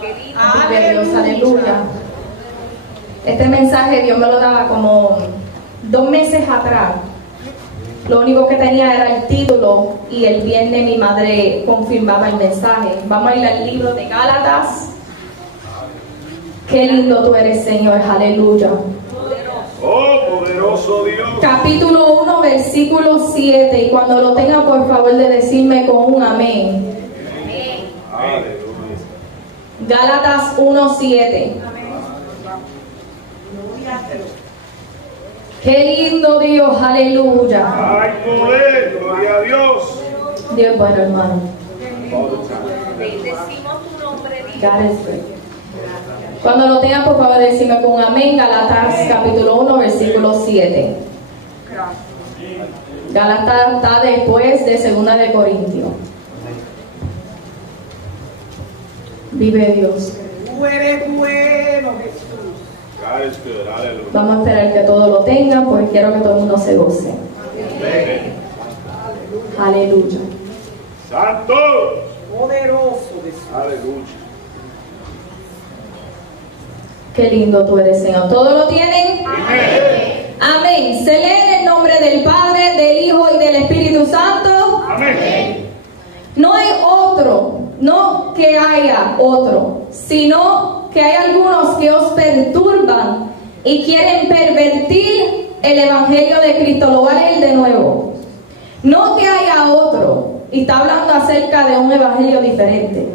De Dios, aleluya. Este mensaje Dios me lo daba como 2 meses atrás. Lo único que tenía era el título y el viernes mi madre confirmaba el mensaje. Vamos a ir al libro de Gálatas. Qué lindo tú eres, Señor, aleluya. Oh, poderoso Dios. Capítulo 1, versículo 7. Y cuando lo tenga, por favor, de decirme con un amén. Aleluya. Gálatas 1, 7. Qué lindo Dios, aleluya. Ay, poder, gloria a Dios. Dios es bueno, hermano. Decimos tu nombre. God is good. Cuando lo tengan, por favor, decime con un amén. Gálatas capítulo 1, versículo 7. Gálatas está después de 2 de Corintios. Vive Dios. Tú eres bueno, Jesús. God is good, aleluya. Vamos a esperar que todos lo tengan porque quiero que todo el mundo se goce. Amén. Aleluya. Santo. Poderoso Jesús. Aleluya. Qué lindo tú eres, Señor. ¿Todos lo tienen? Amén. Amén. Se lee en el nombre del Padre, del Hijo y del Espíritu Santo. Amén. No hay otro, no que haya otro, sino que hay algunos que os perturban y quieren pervertir el Evangelio de Cristo. Lo voy a leer de nuevo. No que haya otro, y está hablando acerca de un evangelio diferente,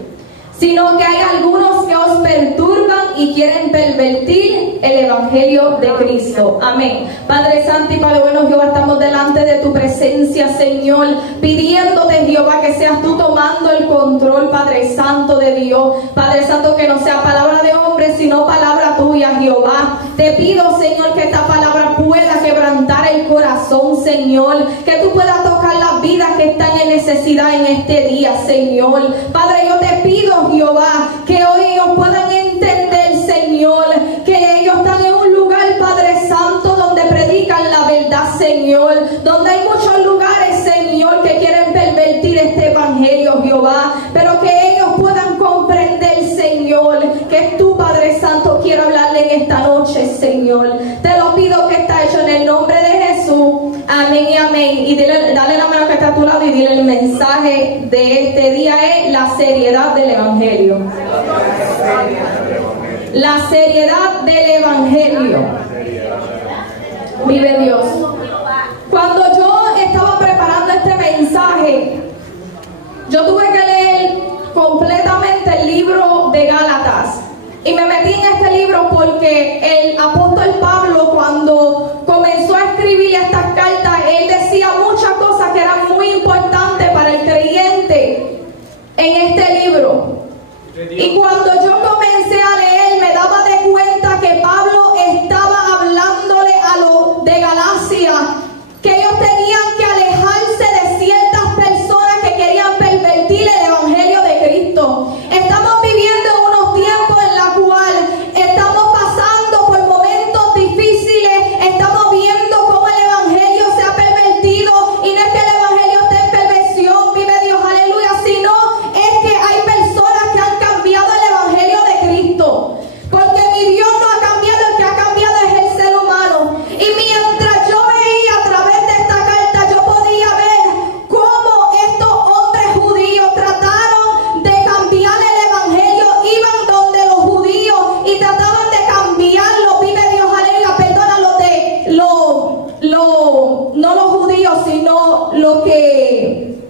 sino que hay algunos que os perturban y quieren pervertir el evangelio de Cristo. Amén. Padre Santo y Padre bueno, Jehová, estamos delante de tu presencia, Señor, pidiéndote, Jehová, que seas tú tomando el control, Padre Santo de Dios. Padre Santo, que no sea palabra de hombre, sino palabra tuya, Jehová. Te pido, Señor, que esta palabra pueda quebrantar el corazón, Señor, que tú puedas tocar las vidas que están en necesidad en este día, Señor. Padre, yo te pido, Jehová, que hoy ellos puedan entender, Señor, que ellos están en un lugar, Padre Santo, donde predican la verdad, Señor, donde hay muchos lugares, Señor, que quieren pervertir este evangelio, Jehová, pero que ellos puedan comprender, Señor, que tú, Padre Santo, quiero hablarle en esta noche, Señor. Te lo pido que está hecho en el nombre de Jesús. Amén y amén. Y dale la mano que está a tu lado y dile: el mensaje de este día es la seriedad del evangelio. La seriedad del evangelio. Vive Dios. Cuando yo estaba preparando este mensaje, yo tuve que leer completamente el libro de Gálatas. Y me metí en este libro porque el apóstol Pablo, cuando comenzó a escribir estas cartas, él decía muchas cosas que eran muy importantes para el creyente en este libro. Y cuando yo comencé a leer, me daba de cuenta que Pablo estaba hablándole a los de Galacia, que ellos tenían que alejarse de ciertas personas que querían pervertir el evangelio de Cristo. Estamos viviendo unos tiempos en los cuales estamos pasando por momentos difíciles, estamos viendo cómo el evangelio se ha pervertido, y no es que el evangelio esté en perversión, vive Dios, aleluya, sino es que hay personas que han cambiado el evangelio de Cristo, porque mi Dios no ha cambiado, el que ha cambiado es el ser humano. Y mientras yo veía a través de esta carta, yo podía ver cómo estos hombres judíos trataron de cambiar el evangelio, iban donde los judíos y trataban de cambiarlo, vive Dios, aleluya, perdona, no los judíos, sino lo que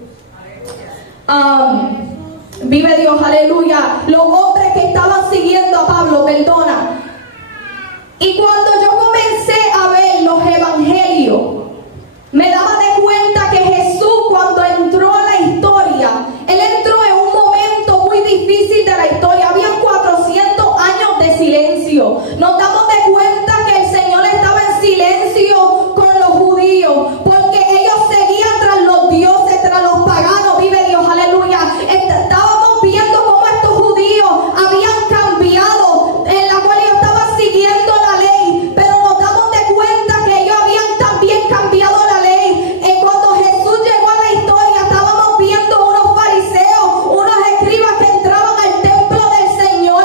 vive Dios, aleluya, los hombres que estaban siguiendo a Pablo, perdona. Y cuando yo comencé a ver los evangelios, me daba de cuenta que Jesús, cuando entró a la historia, él entró en un momento muy difícil de la historia. Habían 400 años de silencio. Nos damos de cuenta que el Señor estaba en silencio con los judíos, porque ellos seguían tras los dioses, tras los paganos, vive Dios, aleluya. Estábamos viendo cómo estos judíos habían cambiado, en la cual ellos estaban siguiendo la ley, pero nos damos de cuenta que ellos habían también cambiado la ley. Cuando Jesús llegó a la historia, estábamos viendo unos fariseos, unos escribas que entraban al templo del Señor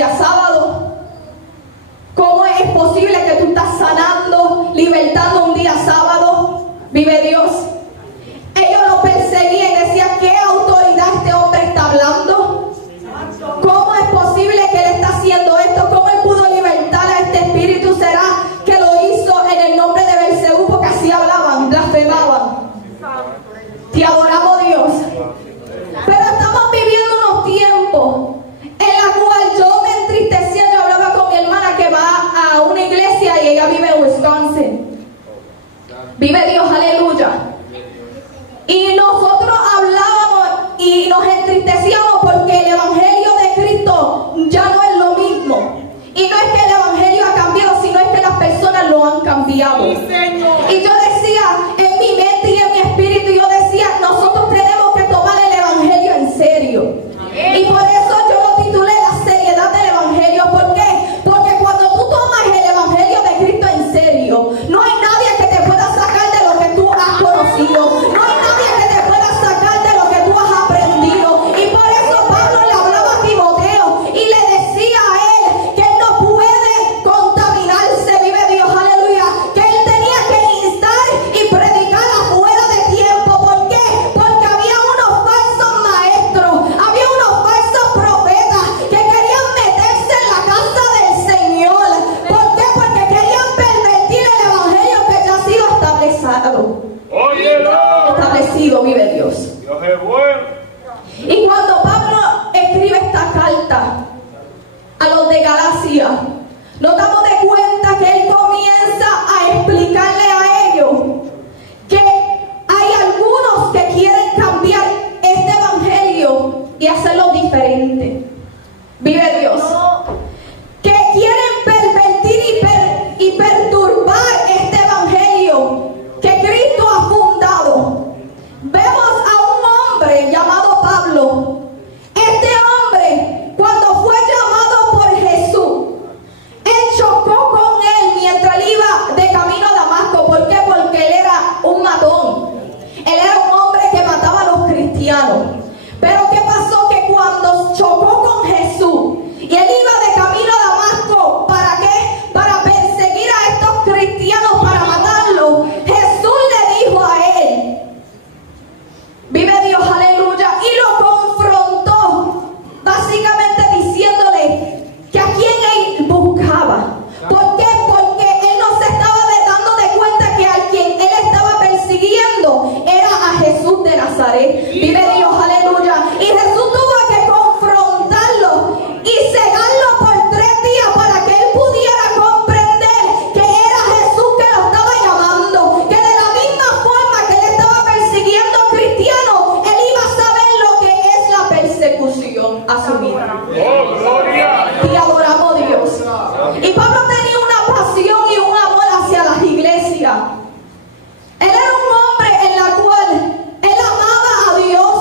día sábado? ¿Cómo es posible que tú estás sanando, libertando un día sábado? Vive Dios. Ellos lo perseguían y decían, ¿qué autoridad este hombre está hablando? ¿Cómo es posible que él está haciendo esto? ¿Cómo él pudo libertar a este espíritu? ¿Será que lo hizo en el nombre de Belcebú? Porque así hablaban, blasfemaban. Te adoramos, Dios. Pero estamos viviendo unos tiempos en la cual yo me entristecía. Yo hablaba con mi hermana que va a una iglesia y ella vive en Wisconsin. Vive Dios, aleluya. Y nosotros hablábamos y nos entristecíamos porque el evangelio de Cristo ya no es lo mismo. Y no es que el evangelio ha cambiado, sino es que las personas lo han cambiado. Sí, Señor. Y yo decía, en mi mente y en mi espíritu, yo decía, nosotros tenemos que tomar el evangelio en serio. Y por eso yo lo titulé La seriedad del evangelio. ¿Por qué? Porque cuando tú tomas el evangelio de Cristo en serio, no hay nadie que te pueda sacar de lo que tú has conocido. No hay nadie que te pueda sacar de lo que tú has aprendido. Y por eso Pablo le hablaba a Timoteo y le decía a él que él no puede contaminarse, vive Dios, aleluya, que él tenía que instar y predicar afuera de tiempo. ¿Por qué? Porque había unos falsos maestros, había unos falsos profetas que querían meterse en la casa del Señor. ¿Por qué? Porque querían pervertir el evangelio que ya ha sido establecido, vive Dios. Dios es bueno. Y cuando Pablo escribe esta carta a los de Galacia, nos damos de cuenta que él comienza a explicarle a ellos que hay algunos que quieren cambiar este evangelio y hacerlo diferente. Vive Dios. Que quieren pervertir y perturbar este evangelio que Cristo ha fundado. Vemos a un hombre llamado Pablo. Este hombre, cuando fue llamado por Jesús, él chocó con él mientras él iba de camino a Damasco. ¿Por qué? Porque él era un matón. Él era un hombre que mataba a los cristianos. Pero ¿qué pasó? Que cuando chocó con Jesús y él iba de camino a Damasco, ¿para qué? Para perseguir a estos cristianos, para matarlos. Jesús le dijo a él, vive Dios, aleluya, y lo confrontó, básicamente diciéndole que a quién él buscaba. ¿Por qué? Porque él no se estaba dando de cuenta que a quien él estaba persiguiendo era a Jesús de Nazaret. Vive Dios, aleluya. Y Jesús tuvo que confrontarlo y cegarlo por 3 días para que él pudiera comprender que era Jesús que lo estaba llamando. Que de la misma forma que él estaba persiguiendo cristianos, él iba a saber lo que es la persecución a su vida. Oh, gloria. Y adoramos a Dios. Y Pablo tenía una pasión y un amor hacia las iglesias. Él era un hombre en la cual él amaba a Dios,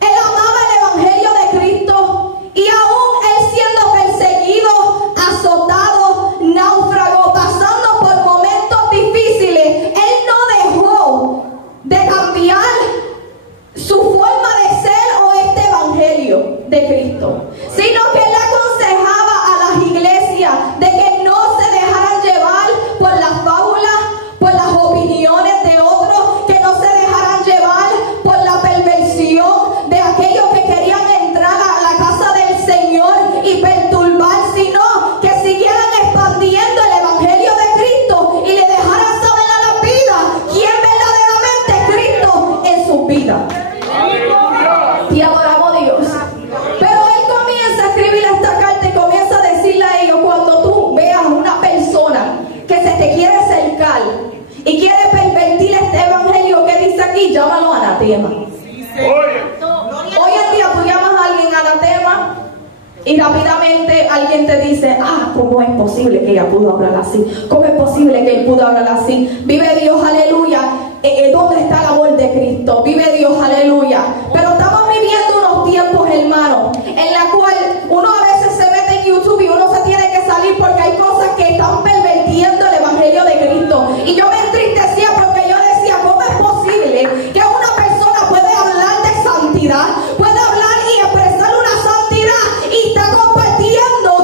él amaba el evangelio de Cristo, y aún él siendo perseguido, azotado, náufrago, pasando por momentos difíciles, él no dejó de cambiar su forma de ser o este evangelio de Cristo, sino que él aconsejaba a las iglesias de que no se dejaran llevar por las fábulas, por las opiniones de otros, que no se dejaran llevar por la perversión de aquellos que querían entrar a la casa del Señor y perturbar, sino que siguieran expandiendo el evangelio de Cristo y le dejaran saber a la vida quién verdaderamente es Cristo en sus vidas. Aleluya. Y adoramos a Dios. Pero él comienza a escribir esta carta y comienza a decirle a ellos: cuando tú veas una persona que se te quiere acercar y quiere pervertir este evangelio que dice aquí, llámalo anatema. Oye. Hoy en día tú llamas a alguien anatema y rápidamente alguien te dice: ¿cómo es posible que ella pudo hablar así? ¿Cómo es posible que él pudo hablar así? Vive Dios, aleluya. ¿Dónde está el amor de Cristo? Vive Dios, aleluya. Pero estamos viviendo unos tiempos, hermanos, en la cual uno a veces se mete en YouTube y uno se tiene que salir porque hay cosas que están pervirtiendo el evangelio de Cristo. Y yo me entristecía porque yo decía: ¿cómo es posible que una persona puede hablar de santidad, puede hablar y expresar una santidad y está compartiendo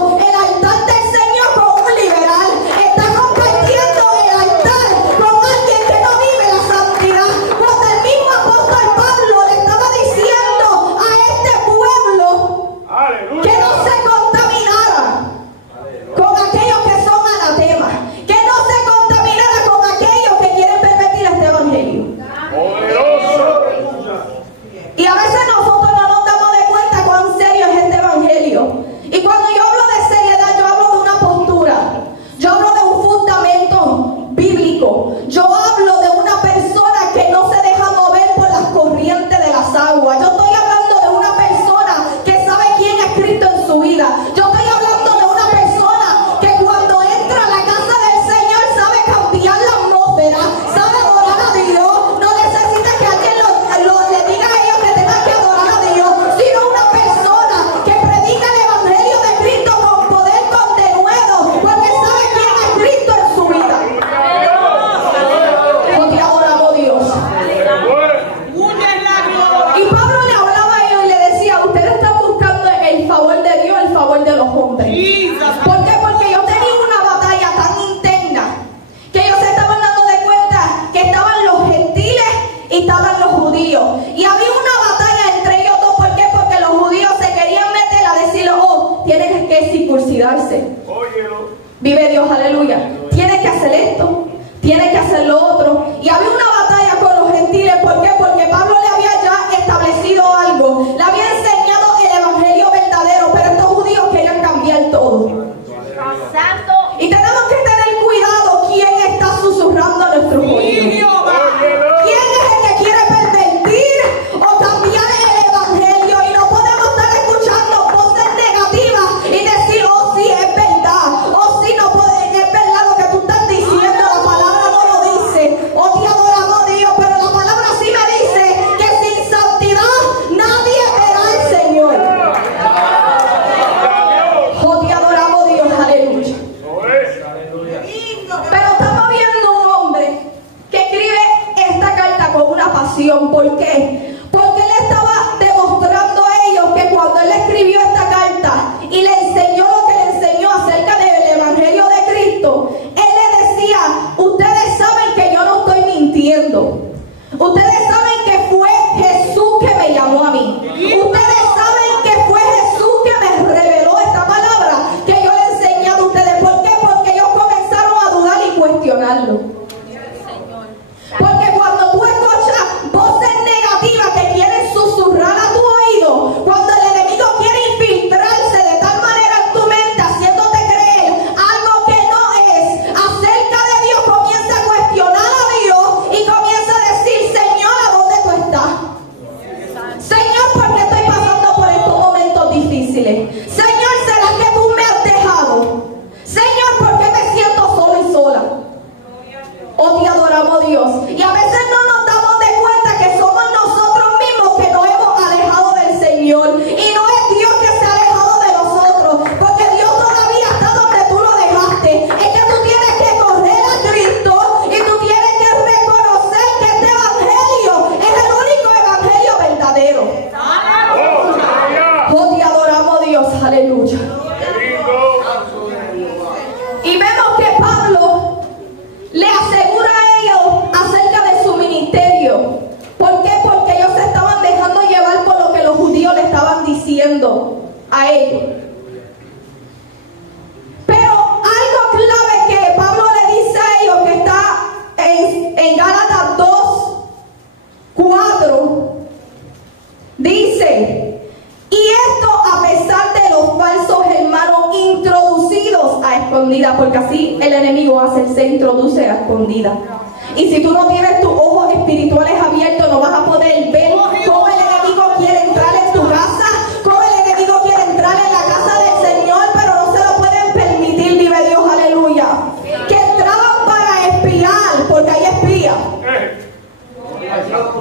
aleluya, tienes que hacer esto, tienes que hacer lo otro. Y había una batalla con los gentiles. ¿Por qué? Porque Pablo le había ya establecido algo, le había enseñado el evangelio verdadero, pero estos judíos querían cambiar todo. Y tenemos que tener cuidado quién está susurrando a nuestros oídos. ¿Quién es el que quiere pervertir o cambiar el evangelio? Y no podemos estar escuchando voces negativas y decir, oh sí, es verdad, oh sí, no puede, es verdad lo que tú estás diciendo, la palabra no lo dice, oh te adoramos Dios, pero la palabra sí me dice que sin santidad nadie verá al Señor. Oh te adoramos Dios, aleluya. Pero estamos viendo un hombre que escribe esta carta con una pasión. ¿Por qué? Porque él estaba demostrando a ellos que cuando él escribió esta carta y le enseñó lo que le enseñó acerca del evangelio de Cristo, él le decía, ustedes saben que yo no estoy mintiendo. Ustedes saben que fue Jesús que me llamó a mí. Ustedes saben que fue Jesús que me reveló esta palabra que yo le he enseñado a ustedes. ¿Por qué? Porque ellos comenzaron a dudar y cuestionarlo. Porque cuando tú escuchas voces negativas que quieren susurrar a tu oído, cuando el enemigo quiere infiltrarse de tal manera en tu mente, haciéndote creer algo que no es acerca de Dios, comienza a cuestionar a Dios y comienza a decir, Señor, ¿a dónde tú estás? Señor, ¿por qué estoy pasando por estos momentos difíciles? Señor, ¿será que tú me has dejado? Señor, ¿por qué me siento solo y sola? Oh, te adoramos Dios. Y a veces no nos damos de cuenta que somos nosotros mismos que nos hemos alejado del Señor. Y no es Dios que se ha alejado de nosotros, porque Dios todavía está donde tú lo dejaste. Es que tú tienes que correr a Cristo y tú tienes que reconocer que este evangelio es el único evangelio verdadero. Oh, te adoramos Dios, aleluya. Y vemos que Pablo le asegura a ellos acerca de su ministerio. ¿Por qué? Porque ellos se estaban dejando llevar por lo que los judíos le estaban diciendo a ellos. Pero algo clave que Pablo le dice a ellos, que está en Gálatas 2:4, dice, y esto a pesar de los falsos hermanos introducidos a escondidas, porque así el enemigo hace, se introduce a escondidas. Y si tú no tienes tus ojos espirituales abiertos, no vas a poder ver cómo el enemigo quiere entrar en tu casa, cómo el enemigo quiere entrar en la casa del Señor, pero no se lo pueden permitir, vive Dios, aleluya. Que entraban para espiar, porque hay espías.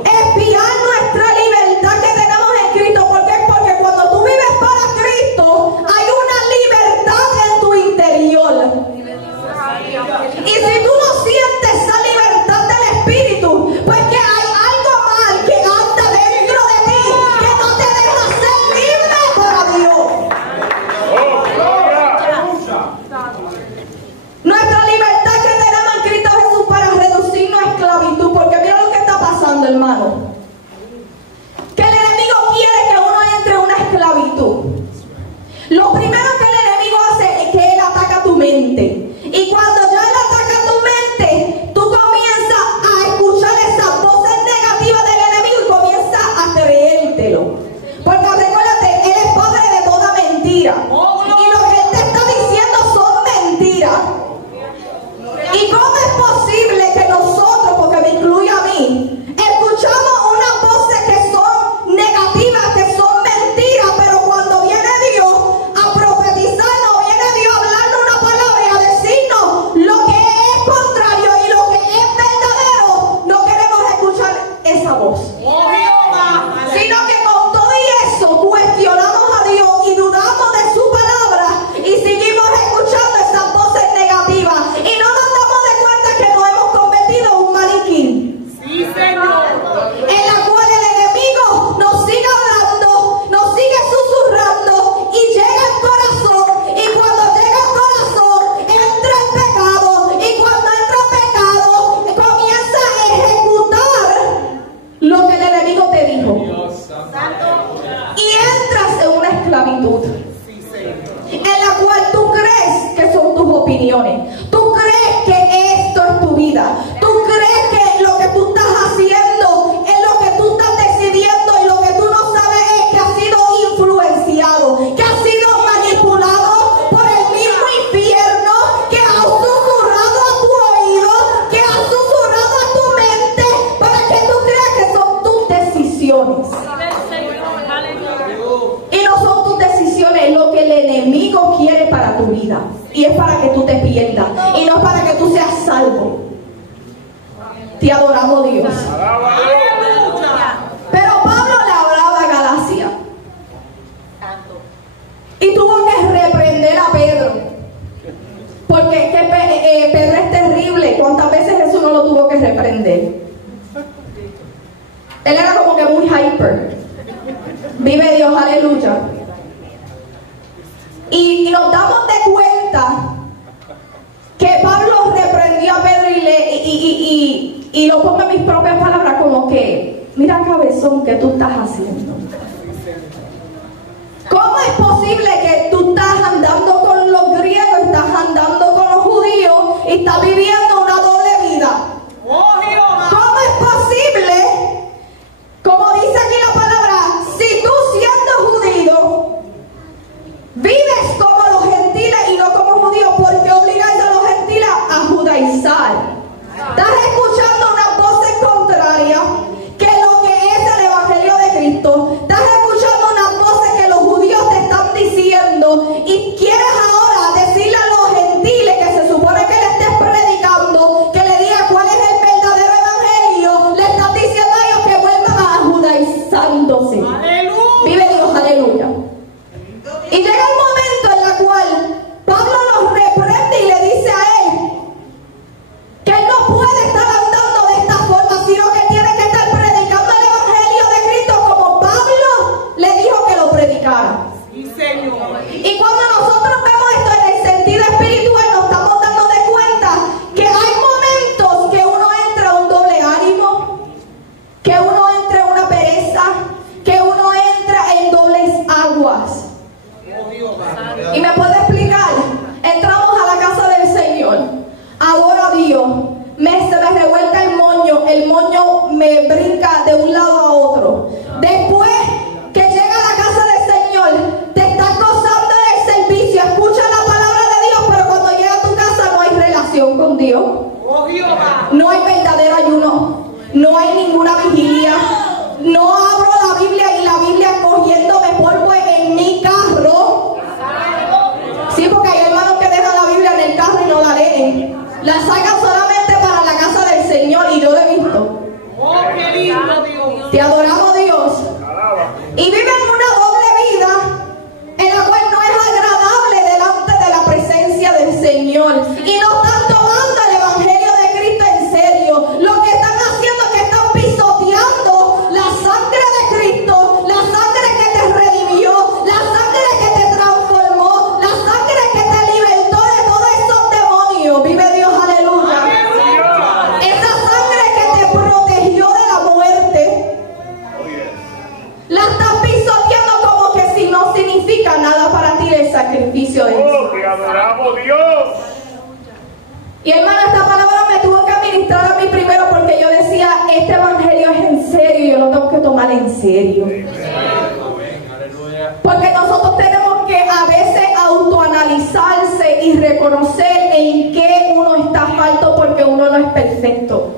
Espiar nuestra libertad que tenemos en Cristo. ¿Por qué? Porque cuando tú vives para Cristo, hay una libertad en tu interior. Y si tú no sientes esa libertad del Espíritu, pues que hay algo mal que anda dentro de ti, que no te deja ser libre para Dios. Nuestra libertad que tenemos en Cristo Jesús para reducirnos a esclavitud. Porque mira lo que está pasando, hermano. Que el enemigo quiere que uno entre en una esclavitud. Lo primero que el enemigo hace es que él ataca tu mente. Y cuando ya él ataca tu mente, tú comienzas a escuchar esas voces negativas del enemigo y comienzas a creértelo. Porque recuérdate, él es padre de toda mentira. Y lo que él te está diciendo son mentiras. ¿Y cómo es posible que nosotros, porque me incluye a mí, escuchamos unas voces que son negativas, que son mentiras, pero cuando viene Dios a profetizarnos, viene Dios a hablarnos una palabra y a decirnos lo que es contrario y lo que es verdadero, no queremos escuchar esa voz? Sino que con todo y eso cuestionamos a Dios y dudamos de su palabra y seguimos escuchando esas voces negativas y no nos damos de cuenta que nos hemos convertido en un maniquí. Sí, Señor. En la cual el enemigo nos sigue hablando, nos sigue susurrando y llega al corazón, y cuando llega al corazón entra el pecado, y cuando entra el pecado comienza a ejecutar lo que el enemigo te dijo y entras en una esclavitud en la cual tú crees que son tus opiniones, tú vida. Tú crees que lo que tú estás haciendo es lo que tú estás decidiendo y lo que tú no sabes es que has sido influenciado, que has sido manipulado por el mismo infierno, que ha susurrado a tu oído, que ha susurrado a tu mente para que tú creas que son tus decisiones. Y no son tus decisiones, es lo que el enemigo quiere para tu vida. Y es para que tú te pierdas. Y no es para que tú seas salvo. Te adoramos, Dios. Alaba a Dios. Pero Pablo le hablaba a Galacia. Y tuvo que reprender a Pedro. Porque es que Pedro es terrible. ¿Cuántas veces Jesús no lo tuvo que reprender? Él era como que muy hyper. Vive Dios, aleluya. Y nos damos de cuenta que Pablo reprendió a Pedro y lo pongo en mis propias palabras como que, mira cabezón, ¿qué tú estás haciendo? ¿Cómo es posible que tú estás andando con los griegos, estás andando con los judíos y estás viviendo una doble vida? ¿Cómo es posible, como dice aquí la palabra, si tú siendo judío vives como los gentiles y no como judíos, porque obligáis a los gentiles a judaizar? Estás escuchando unas voces contrarias que lo que es el evangelio de Cristo. Estás escuchando unas voces que los judíos te están diciendo y quieres ahora decirle a los gentiles que se supone que le estés predicando, que le diga cuál es el verdadero evangelio. Le estás diciendo a ellos que vuelvan a judaizándose. Vive Dios, aleluya. Y llega el momento en el cual Pablo los reprende y le dice a él que él no puede estar andando de esta forma, sino que tiene que estar predicando el evangelio de Cristo como Pablo le dijo que lo predicara. Y cuando nosotros vemos esto en el sentido espiritual, nos estamos dando de cuenta que hay momentos que uno entra en un doble ánimo, que uno entra en una pereza, que uno entra en dobles aguas. Y me puede explicar, entramos a la casa del Señor, adoro a Dios, se me revuelca el moño me brinca de un lado a otro. Después que llega a la casa del Señor, te estás gozando del servicio, escucha la palabra de Dios, pero cuando llega a tu casa no hay relación con Dios. No hay verdadero ayuno, no hay ninguna vigilia, no abro la Biblia y la Biblia cogiéndome polvo en mi carro. Sí, porque hay hermanos que dejan la Biblia en el carro y no la leen. La sacan solamente para la casa del Señor y yo lo he visto. Te adoramos, Dios. Y viven una doble vida en la cual no es agradable delante de la presencia del Señor. Y no están tomando el evangelio de Cristo en serio. Lo que están haciendo es que están pisoteando la sangre de Cristo, la sangre que te redimió, la sangre que te transformó, la sangre que te libertó de todos esos demonios. Vive Dios, aleluya. Esa sangre que te protegió de la muerte, la estás pisoteando como que si no significa nada para ti el sacrificio de Jesús. Te adoramos, Dios. Y hermana, esta palabra me tuvo que administrar a mí primero porque yo decía, este evangelio es en serio y yo lo tengo que tomar en serio. Porque nosotros tenemos que a veces autoanalizarse y reconocer en qué uno está falto porque uno no es perfecto.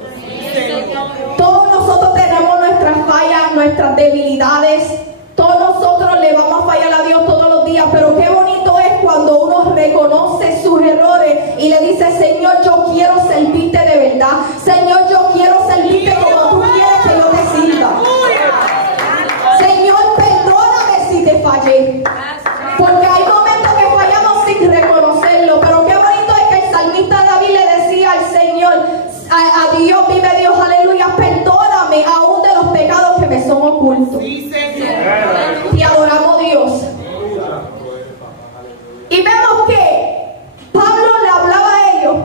Todos nosotros tenemos nuestras fallas, nuestras debilidades. Todos nosotros le vamos a fallar a Dios todos los días, pero qué bonito es cuando uno reconoce sus errores y le dice, Señor, yo quiero servirte de verdad. Señor, yo quiero servirte como tú quieres que yo te sirva. Señor, perdóname si te fallé. Porque hay momentos que fallamos sin reconocerlo, pero qué bonito es que el salmista David le decía al Señor, a Dios, vive Dios, aleluya, perdóname aún de los pecados que me son ocultos. Y adoramos a Dios. Y vemos que Pablo le hablaba a ellos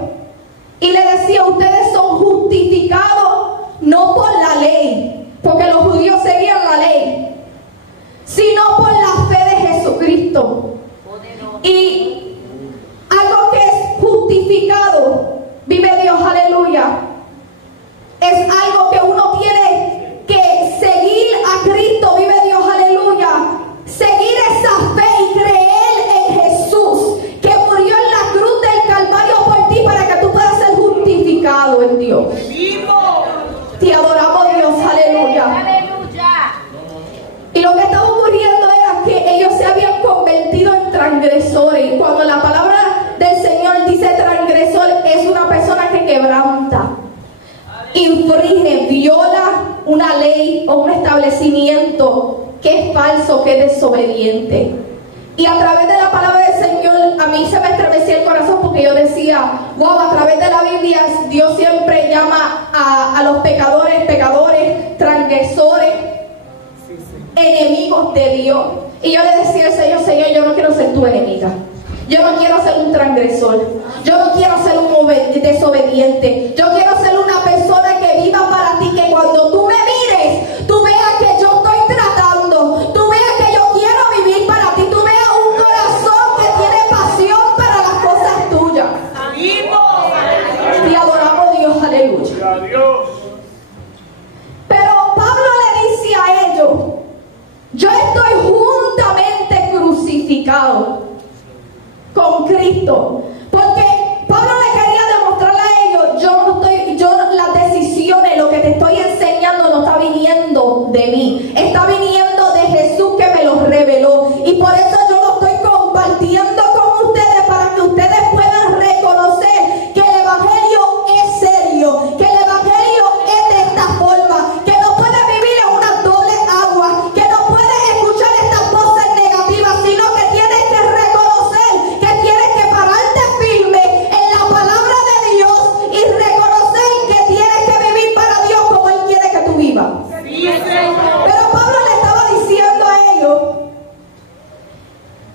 y le decía, ustedes son justificados no por la ley, porque los judíos seguían la ley, sino por la fe de Jesucristo. Y algo que es justificado, vive Dios, aleluya, transgresores. Y cuando la palabra del Señor dice transgresor, es una persona que quebranta, infringe, viola una ley o un establecimiento, que es falso, que es desobediente. Y a través de la palabra del Señor, a mí se me estremecía el corazón, porque yo decía, wow, a través de la Biblia, Dios siempre llama a los pecadores, transgresores, enemigos de Dios. Y yo le decía al Señor, Señor, yo no quiero ser tu enemiga. Yo no quiero ser un transgresor. Yo no quiero ser un desobediente. Yo quiero ser una persona que viva para ti, que cuando tú me mires, tú veas que yo estoy tratando, tú veas que yo quiero vivir para ti, tú veas un corazón que tiene pasión para las cosas tuyas. Y adoramos a Dios, aleluya. Pero Pablo le dice a ellos, yo estoy juntamente crucificado con Cristo, porque Pablo le quería demostrarle a ellos, las decisiones, lo que te estoy enseñando no está viniendo de mí, está viniendo de Jesús, que me lo reveló, y por eso yo lo estoy compartiendo con ustedes, para que ustedes puedan reconocer que el evangelio es serio, que el evangelio es de esta forma, que no puedes vivir en una doble agua, que no puedes escuchar estas voces negativas, sino que tienes que reconocer que tienes que pararte firme en la palabra de Dios y reconocer que tienes que vivir para Dios como Él quiere que tú vivas. Pero Pablo le estaba diciendo a ellos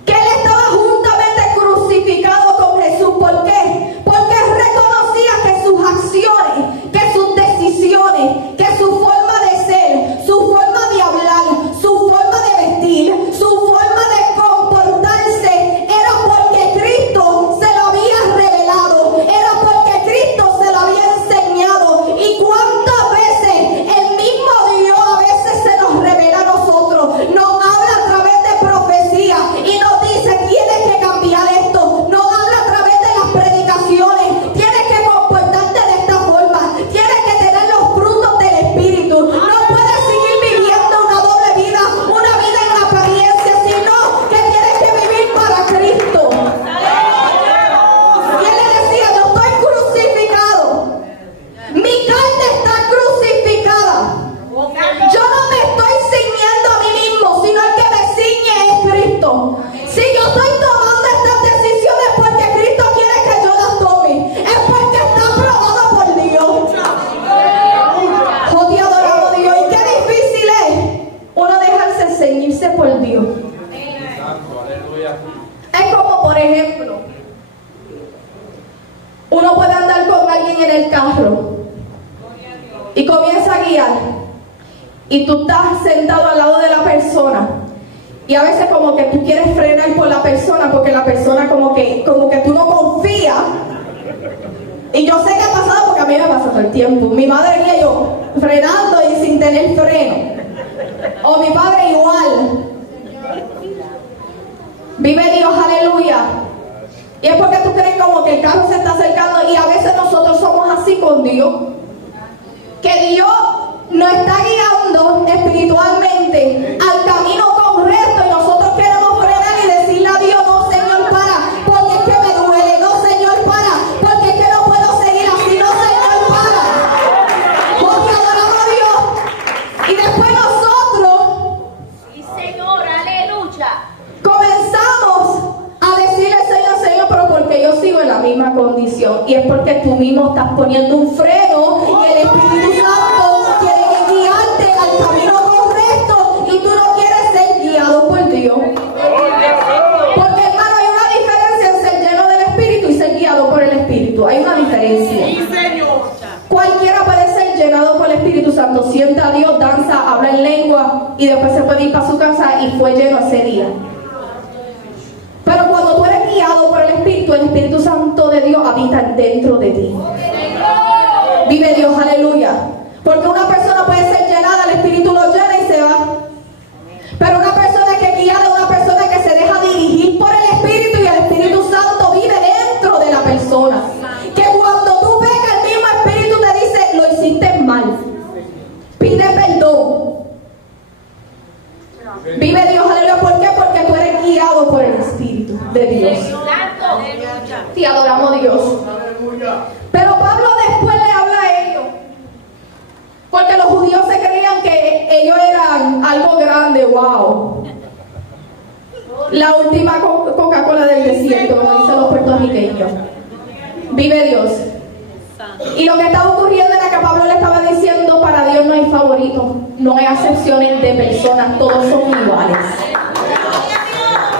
que él estaba juntamente crucificado con Jesús. ¿Por qué? Porque él reconocía que sus acciones, que sus decisiones, que su forma de ser, su forma de hablar, su forma de vestir, su forma de comportarse, era porque Cristo se lo había revelado, era porque Cristo se lo había enseñado. Y cuántas veces el mismo Dios a veces se nos revela a nosotros, nos habla a través de profecía y nos dice, tienes que cambiar esto, nos habla a través de las predicaciones, tienes que comportarte de esta forma, tienes que tener los frutos del Espíritu, no puedes seguir viviendo una doble vida, una vida en apariencia, sino que tienes que vivir para Cristo. Y él le decía, yo estoy crucificado, mi carne está crucificada, yo no me estoy ciñendo a mí mismo, sino el que me ciñe es Cristo. Si yo estoy tomando estas decisiones porque Cristo quiere que yo las tome, es porque está aprobado por Dios. Oh, te adoramos, Dios. Y qué difícil es uno dejarse ceñirse por Dios. Es como, por ejemplo, uno puede andar con alguien en el carro y comienza a guiar, y tú estás sentado al lado de la persona, y a veces como que tú quieres frenar por la persona, porque la persona como que tú no confías. Y yo sé que ha pasado, porque a mí me pasa todo el tiempo. Mi madre y yo frenando y sin tener freno, o mi padre igual. Vive Dios, aleluya. Y es porque tú crees como que el carro se está acercando, y a veces nosotros somos así con Dios, que Dios nos está guiando espiritualmente al camino correcto, y nosotros queremos frenar y decirle a Dios, no, Señor, para, porque es que me duele, no, Señor, para, porque es que no puedo seguir así, no, Señor, para. Porque adoramos a Dios. Y después nosotros, Sí, Señor, aleluya. comenzamos a decirle, Señor, pero porque yo sigo en la misma condición, y es porque tú mismo estás poniendo un freno, y el Espíritu Santo quiere guiarte al camino correcto, y tú no quieres ser guiado por Dios. Porque, hermano, hay una diferencia en ser lleno del Espíritu y ser guiado por el Espíritu. Hay una diferencia. Cualquiera puede ser llenado por el Espíritu Santo, siente a Dios, danza, habla en lengua, y después se puede ir para su casa y fue lleno ese día. Pero cuando tú eres guiado por el Espíritu Santo de Dios habita dentro de ti. Vive Dios, aleluya. Porque una persona puede ser llenada, el Espíritu lo llena y se va. Pero una persona que es guiada es una persona que se deja dirigir por el Espíritu, y el Espíritu Santo vive dentro de la persona. Que cuando tú pecas, el mismo Espíritu te dice, lo hiciste mal, pide perdón. Vive Dios, aleluya. ¿Por qué? Porque tú eres guiado por el Espíritu. Espíritu de Dios. Te adoramos, Dios. Pero Pablo después le habla a ellos, porque los judíos se creían que ellos eran algo grande. Wow, la última Coca-Cola del desierto, como dicen los puertorriqueños. Vive Dios. Y lo que estaba ocurriendo era que Pablo le estaba diciendo: para Dios no hay favoritos, no hay acepciones de personas, todos son iguales.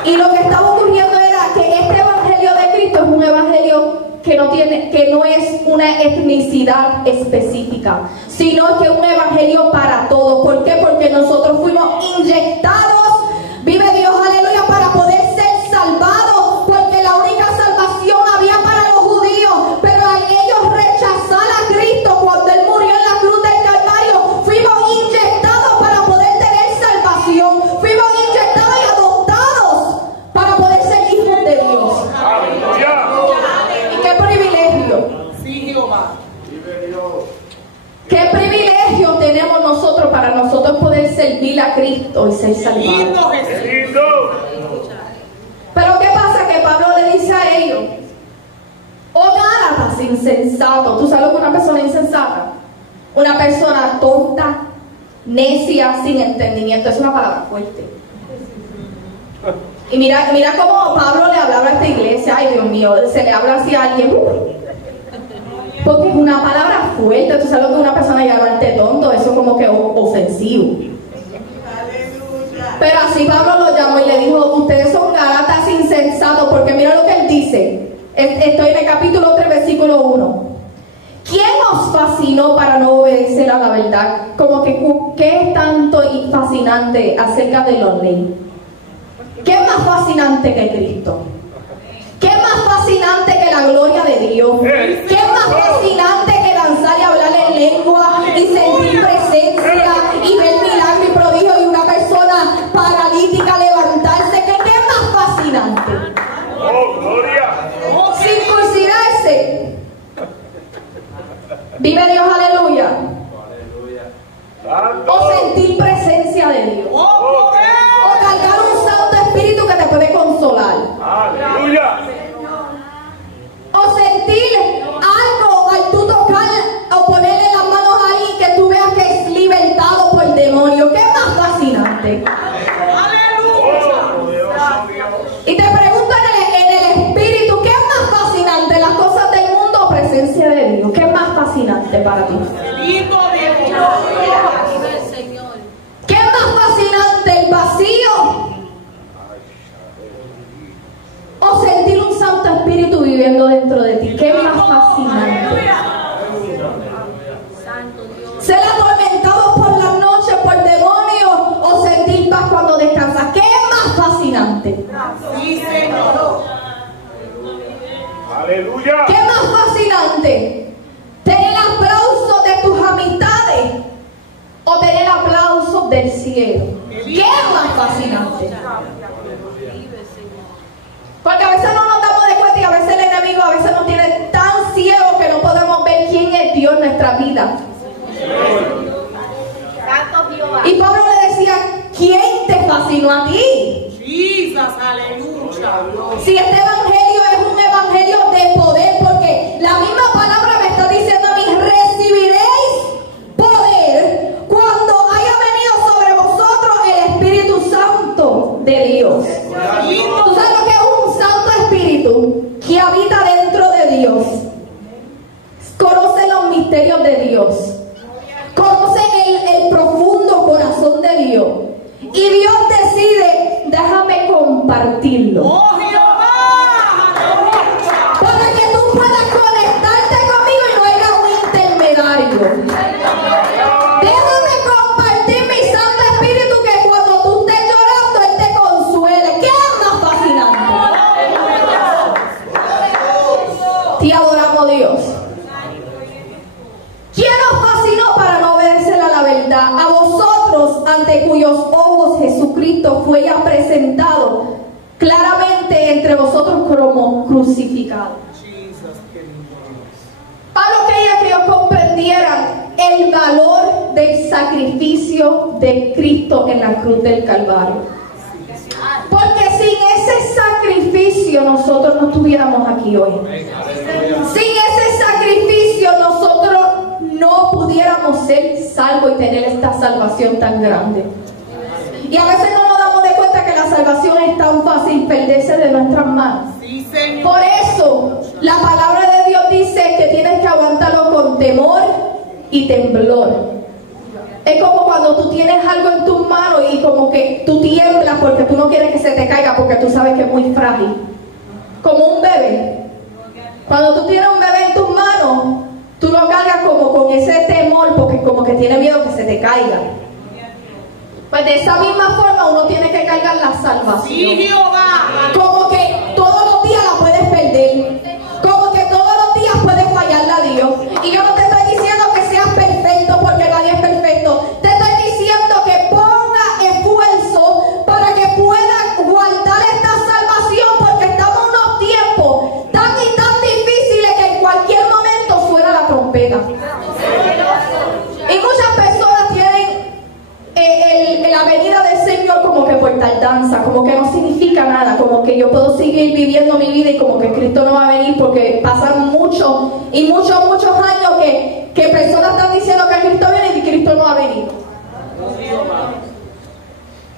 Y lo que estaba ocurriendo era que este evangelio de Cristo es un evangelio que no es una etnicidad específica, sino que es un evangelio para todos. ¿Por qué? Porque nosotros fuimos inyectados, vive Dios, aleluya, para poder ser salvados, porque la única salvación había para los judíos, pero al ellos rechazar a Cristo cuando Él murió en la cruz del Calvario, fuimos inyectados para poder tener salvación, fuimos inyectados y adoptados para poder ser hijos de Dios. ¡Y qué privilegio! Sí, Jehová. ¡Qué privilegio tenemos nosotros para nosotros poder servir a Cristo y ser salvados! Pero ¿qué pasa? Que Pablo le dice a ellos: oh Gálatas insensatos. ¿Tú sabes lo que es una persona insensata? Una persona tonta, necia, sin entendimiento. Es una palabra fuerte. Y mira cómo Pablo le hablaba a esta iglesia. Ay, Dios mío, se le habla así a alguien. Porque es una palabra fuerte. Tú sabes lo que una persona llamarte tonto, eso es como que ofensivo. Pero así Pablo lo llamó y le dijo: ustedes son gálatas insensatos. Porque mira lo que él dice. Estoy en el capítulo 3, versículo 1. ¿Quién os fascinó para no obedecer a la verdad? Como que, ¿qué es tanto y fascinante acerca de la ley? ¿Qué es más fascinante que Cristo? ¿Qué es más fascinante que la gloria de Dios? ¿Qué es más fascinante que danzar y hablar en lengua y sentir presencia y ver milagro y prodigio y una persona paralítica levantarse? ¿Qué es más fascinante? ¡Oh, gloria! Circuncidarse. Vive Dios, aleluya. O sentir presencia de Dios. O cargar un Santo Espíritu que te puede consolar. ¡Aleluya! O sentir algo al tú tocar o ponerle las manos a alguien que tú veas que es libertado por el demonio. ¿Qué es más fascinante? Y te pregunto en el espíritu: ¿qué es más fascinante? ¿Las cosas del mundo o presencia de Dios? ¿Qué es más fascinante para ti? ¿Qué es más fascinante? ¿El vacío? ¿O sentir un Santo Espíritu viviendo dentro de ti? ¿Qué es más fascinante? ¿Ser atormentados por las noches por demonios o sentir paz cuando descansas? ¿Qué es más fascinante? Sí, Señor. ¡Aleluya! ¿Qué es más fascinante? ¿Tener el aplauso de tus amistades o tener el aplauso del cielo? ¿Qué es más fascinante? Porque a veces no nos damos de cuenta y a veces el enemigo a veces nos tiene tan ciegos que no podemos ver quién es Dios en nuestra vida. Y Pablo le decía: ¿quién te fascinó a ti? Jesus, aleluya. Si este evangelio es un evangelio de poder, porque la misma palabra me está diciendo a mí: recibiréis poder cuando haya venido sobre vosotros el Espíritu Santo de Dios. ¿Tú sabes lo que es un Santo Espíritu? Que habita dentro de Dios, conoce los misterios de Dios, conoce el profundo corazón de Dios, y Dios decide: déjame compartirlo. ¡Oh, Jehová! Para que tú puedas conectarte conmigo y no haya un intermediario. Déjame compartir mi Santo Espíritu, que cuando tú estés llorando, Él te consuele. ¿Qué es más fascinante? Te adoramos, Dios. ¿Quién nos fascinó para no obedecer a la verdad? A vosotros, ante cuyos ojos Jesucristo fue ya presentado claramente entre vosotros como crucificado. Pablo quería que ellos comprendieran el valor del sacrificio de Cristo en la cruz del Calvario. Porque sin ese sacrificio sacrificio nosotros no estuviéramos aquí hoy. Sin ese sacrificio nosotros no pudiéramos ser salvos y tener esta salvación tan grande. Y a veces no nos damos de cuenta que la salvación es tan fácil perderse de nuestras manos. Por eso la palabra de Dios dice que tienes que aguantarlo con temor y temblor. Es como cuando tú tienes algo en tus manos y como que tú tiemblas porque tú no quieres que se te caiga porque tú sabes que es muy frágil. Como un bebé. Cuando tú tienes un bebé en tus manos, tú lo cargas como con ese temor porque como que tiene miedo que se te caiga. Pues de esa misma forma uno tiene que cargar la salvación. Como que todos los días la puedes perder. Como que todos los días puedes fallarle a Dios. Y yo no te estoy diciendo que seas perfecto porque nadie es perfecto. Te estoy diciendo que ponga esfuerzo para que puedas guardar esta salvación porque estamos en unos tiempos tan y tan difíciles que en cualquier momento suena la trompeta. Y muchas personas tienen la venida del Señor como que por tardanza, como que no significa nada, como que yo puedo seguir viviendo mi vida y como que Cristo no va a venir porque pasan muchos años que personas están diciendo que Cristo viene y Cristo no ha venido.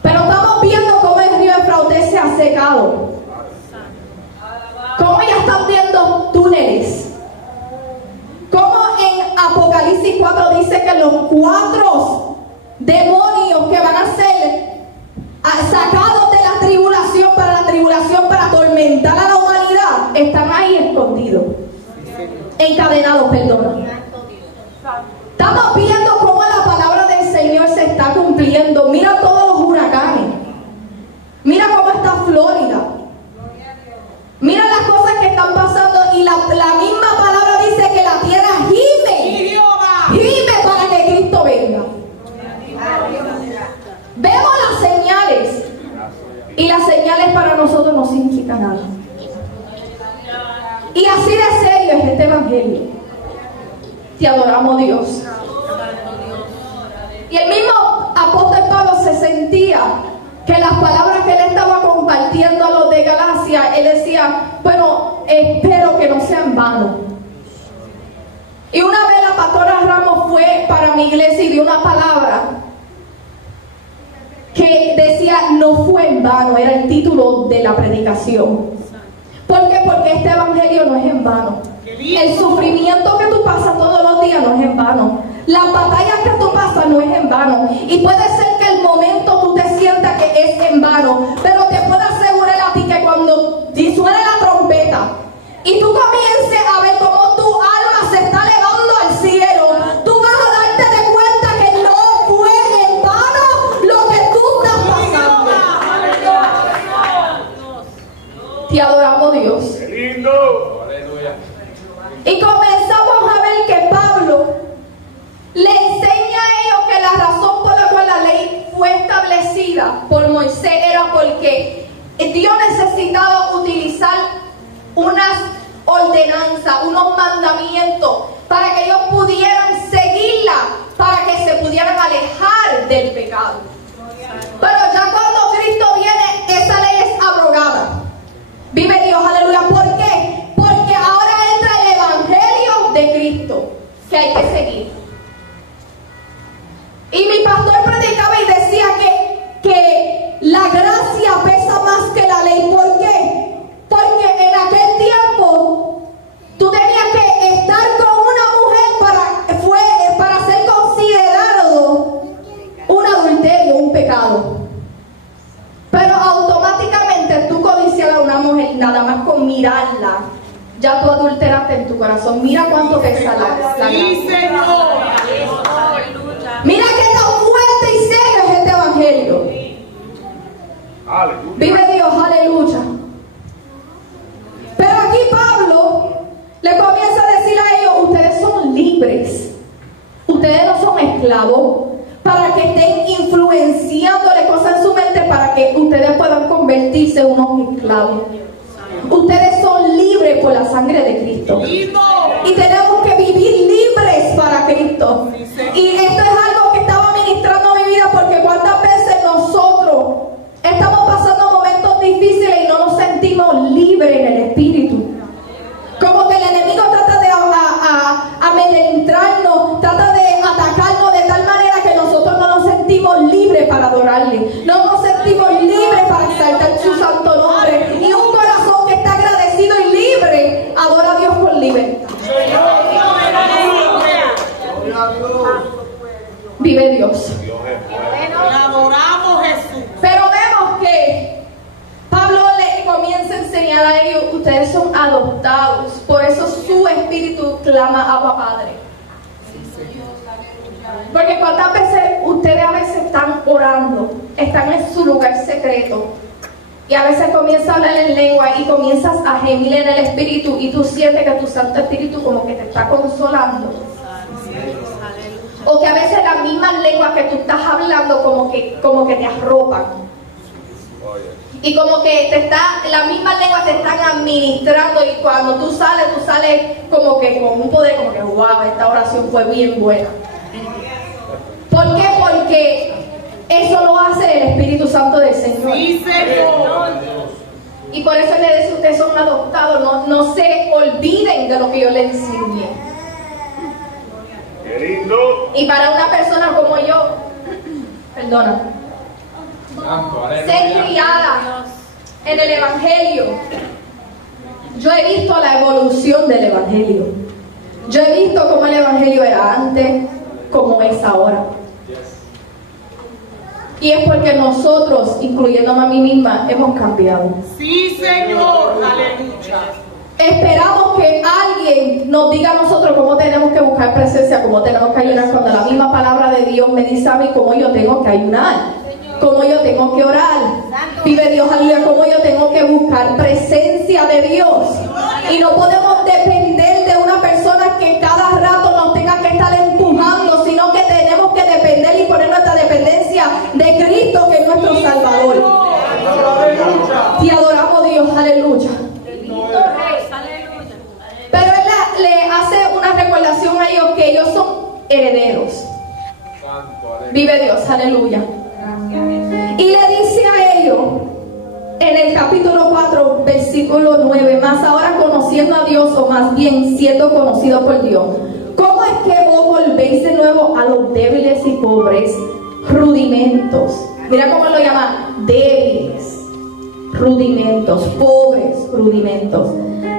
Pero estamos viendo cómo el río Eufrates se ha secado, cómo ya están viendo túneles, cómo en Apocalipsis 4 dice que los 4 demonios que van a ser sacados de la tribulación para atormentar a la humanidad están ahí escondidos, encadenados, perdón. Estamos viendo cómo la palabra del Señor se está cumpliendo. Mira todos los huracanes, mira cómo está Florida, mira las cosas que están pasando y la misma palabra dice que la tierra gime para que Cristo venga. Vemos las señales y las señales para nosotros no significan nada. Y así de serio es este evangelio. Te adoramos, Dios. Y el mismo apóstol Pablo se sentía que las palabras que él estaba compartiendo a los de Galacia, él decía, bueno, espero que no sea en vano. Y una vez la pastora Ramos fue para mi iglesia y dio una palabra que decía, no fue en vano, era el título de la predicación. ¿Por qué? Porque este evangelio no es en vano. El sufrimiento que tú pasas todos los días no es en vano. Las batallas que tú pasas no es en vano. Y puede ser que el momento tú te sientas que es en vano, pero te puedo asegurar a ti que cuando suene la trompeta y tú comiences a ver cómo tu alma se está elevando al cielo, tú vas a darte de cuenta que no fue en vano lo que tú estás pasando. Te adoramos, Dios. ¡Qué lindo! Y comenzamos a ver que Pablo le enseña a ellos que la razón por la cual la ley fue establecida por Moisés era porque Dios necesitaba utilizar unas ordenanzas, unos mandamientos para que ellos pudieran seguirla, para que se pudieran alejar del pecado. Pero ya cuando Cristo viene, esa ley es abrogada. Vive Dios, aleluya. ¿Por qué? Porque ahora entra el evangelio de Cristo que hay que seguir. Y mi pastor predicaba y decía que la gracia pesa más que la ley. ¿Por qué? Porque en aquel tiempo tú tenías que estar con una mujer para ser considerado un adulterio, un pecado. Pero automáticamente tú codicias a una mujer nada más con mirarla, ya tú adulteraste en tu corazón. Mira cuánto pesa la gracia. Mira qué tan fuerte y serio es este evangelio. Aleluya. Vive Dios, aleluya. Pero aquí Pablo le comienza a decir a ellos, ustedes son libres, ustedes no son esclavos, para que estén influenciándole cosas en su mente para que ustedes puedan convertirse en unos esclavos. Ustedes son libres por la sangre de Cristo. Y tenemos que vivir libres para Cristo. Y esto es algo que estaba ministrando mi vida, porque cuántas veces nosotros estamos pasando momentos difíciles y no nos sentimos libres enseñar a ellos, ustedes son adoptados, por eso su espíritu clama Abba Padre. Porque cuántas veces ustedes a veces están orando, están en su lugar secreto y a veces comienzas a hablar en lengua y comienzas a gemir en el espíritu y tú sientes que tu Santo Espíritu como que te está consolando. O que a veces las mismas lenguas que tú estás hablando como que te arropan. Y como que las mismas lenguas te están administrando y cuando tú sales como que con un poder, como que wow, esta oración fue bien buena. ¿Por qué? Porque eso lo hace el Espíritu Santo del Señor. Sí, Señor. Y por eso le dice, ustedes son adoptados, no se olviden de lo que yo les enseñé. Qué lindo. Y para una persona como yo, perdona, ser criada en el Evangelio, yo he visto la evolución del Evangelio. Yo he visto cómo el Evangelio era antes, como es ahora. Y es porque nosotros, incluyéndome a mí misma, hemos cambiado. Sí, Señor. Aleluya. Esperamos que alguien nos diga a nosotros cómo tenemos que buscar presencia, cómo tenemos que ayunar, cuando la misma palabra de Dios me dice a mí cómo yo tengo que ayunar, cómo yo tengo que orar. Vive Dios, aleluya, cómo yo tengo que buscar presencia de Dios. Y no podemos depender de una persona que cada rato nos tenga que estar empujando, sino que tenemos que depender y poner nuestra dependencia de Cristo, que es nuestro Salvador. Te adoramos, Dios, aleluya. Pero él le hace una recordación a ellos que ellos son herederos. Vive Dios, aleluya. Y le dice a ellos en el capítulo 4, versículo 9, más ahora conociendo a Dios, o más bien siendo conocido por Dios, ¿cómo es que vos volvéis de nuevo a los débiles y pobres rudimentos? Mira cómo lo llama, débiles, rudimentos, pobres rudimentos,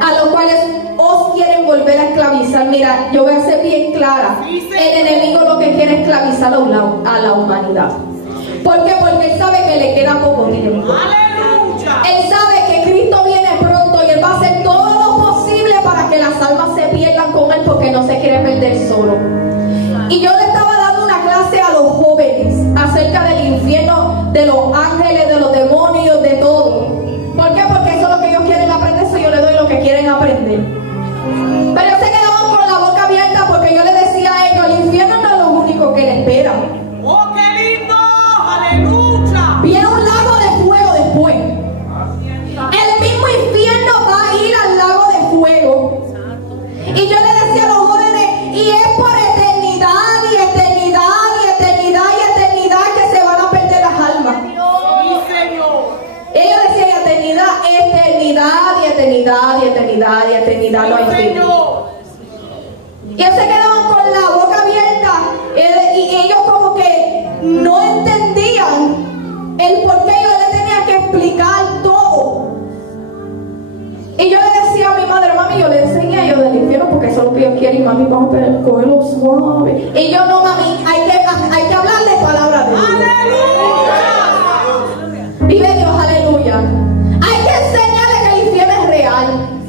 a los cuales os quieren volver a esclavizar. Mira, yo voy a ser bien clara, el enemigo lo que quiere es esclavizar a la humanidad. ¿Por qué? Porque él sabe que le queda poco tiempo. Aleluya. Él sabe que Cristo viene pronto y él va a hacer todo lo posible para que las almas se pierdan con él, porque no se quiere perder solo. Y yo le estaba dando una clase a los jóvenes acerca del infierno, de los ángeles, de los demonios, de todo. ¿Por qué? Porque eso es lo que ellos quieren aprender, eso yo les doy lo que quieren aprender. Pero ellos se quedaban con la boca abierta porque yo les decía a ellos, el infierno no es lo único que les espera. Oh, qué lindo. Aleluya. Viene un lago de fuego después. El mismo infierno va a ir al lago de fuego. Y yo le decía a los jóvenes, y es por eternidad y eternidad y eternidad y eternidad que se van a perder las almas. Sí, Señor. Ellos decían eternidad, eternidad y eternidad y eternidad y eternidad, no hay fin. Señor. Y ellos se quedaban con la boca abierta y ellos como que no entendían el por qué yo les tenía que explicar todo. Y yo le decía a mi madre, mami, yo le enseñé a ellos del infierno porque eso es lo que ellos quieren, y mami, vamos a cogerlo suave. Y yo, no, mami, hay que hablarle palabra de Dios. Aleluya. Vive Dios, aleluya. Hay que enseñarle que el infierno es real.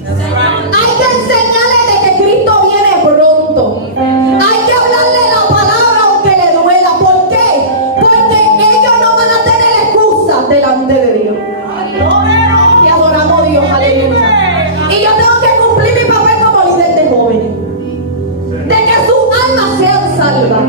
Hay que enseñarle de que Cristo viene pronto. Hay que hablarle la palabra aunque le duela. ¿Por qué? Porque ellos no van a tener excusas delante de Dios. Y adoramos a Dios, aleluya. Y yo tengo que cumplir mi papel como líder de jóvenes, de que sus almas sean salvas.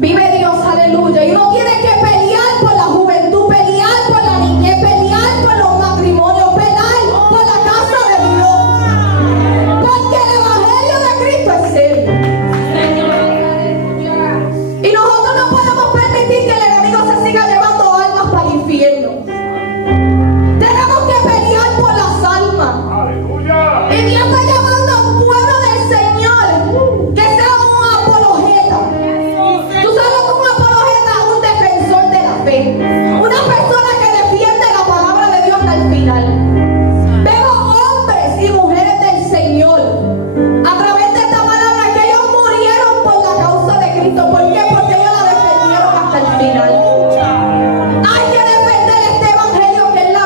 Vive Dios, aleluya. Y uno tiene que pelear por la juventud, pelear por la niñez, pelear por los matrimonios, pelear por la casa de Dios. Porque el evangelio de Cristo es serio. Y nosotros no podemos permitir que el enemigo se siga llevando almas para el infierno. Tenemos que pelear por las almas. Aleluya. Y Dios está llamando a un pueblo del Señor que sea un apologeta. ¿Tú sabes lo que es un apologeta? Un defensor de la fe. Una persona que defiende la palabra de Dios hasta el final. Vemos hombres y mujeres del Señor a través de esta palabra que ellos murieron por la causa de Cristo. ¿Por qué? Porque ellos la defendieron hasta el final. Hay que defender este evangelio que es la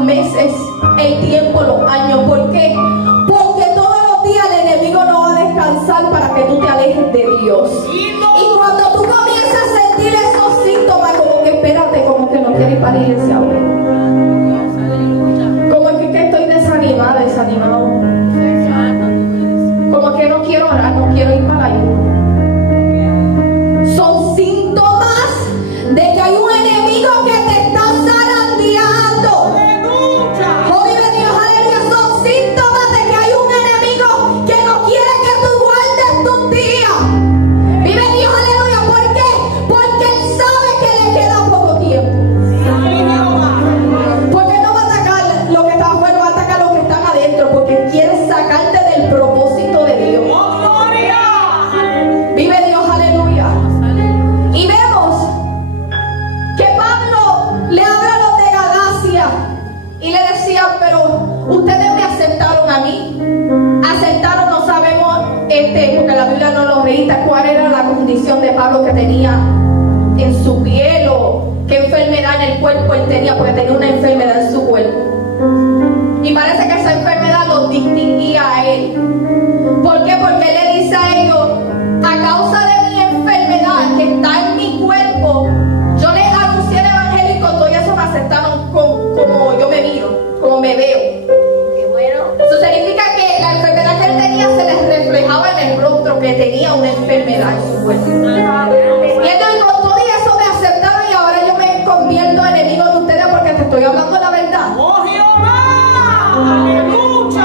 los meses, el tiempo, los años. ¿Por qué? Porque todos los días el enemigo no va a descansar para que tú te alejes de Dios. Y cuando tú comienzas a sentir esos síntomas, como que espérate, como que no quiero ir para la iglesia hoy, como que estoy desanimada, desanimado, como que no quiero orar, no quiero ir para la iglesia, son síntomas de que hay un enemigo que te está zarandeando. Oh, vive Dios, aleluya. Son síntomas de que hay un enemigo que no quiere que tú guardes tus días. Vive Dios, aleluya. ¿Por qué? Porque él sabe que le queda poco tiempo. Porque no va a atacar lo que está afuera, va a atacar lo que están adentro, porque quiere sacarte del propósito de Dios. Vive Dios, aleluya. Y vemos que Pablo le habla a los de Galacia y le decía, pero ustedes me aceptaron a mí. Aceptaron, no sabemos, porque la Biblia no lo registra, cuál era la condición de Pablo que tenía en su piel o qué enfermedad en el cuerpo él tenía, porque tenía una enfermedad en su cuerpo. Y parece que esa enfermedad lo distinguía a él. ¿Por qué? Porque él le dice a ellos, a causa de mi enfermedad que está en mi cuerpo, yo les anuncié el evangelio y con todo eso me aceptaron como yo me miro, como me veo. Eso significa que la enfermedad que él tenía se les reflejaba en el rostro, que tenía una enfermedad en su cuerpo. Y entonces con todo eso me aceptaron y ahora yo me convierto en enemigo de ustedes porque te estoy hablando la verdad.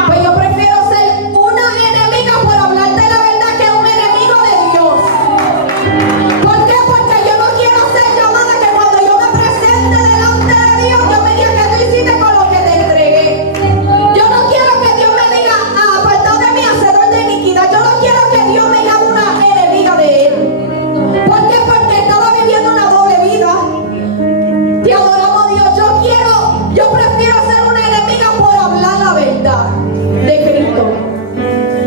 Pues yo prefiero ser una enemiga por hablarte la verdad que un enemigo de Dios. ¿Por qué? Porque yo no quiero ser llamada que cuando yo me presente delante de Dios, yo me diga que tú hiciste con lo que te entregué. Yo no quiero que Dios me diga, apartado de mí, hacedor de iniquidad. Yo no quiero que Dios me llame una enemiga de Él. ¿Por qué? Porque estaba viviendo una doble vida. Te adoramos, Dios. Yo prefiero ser una enemiga por hablar la verdad de Cristo.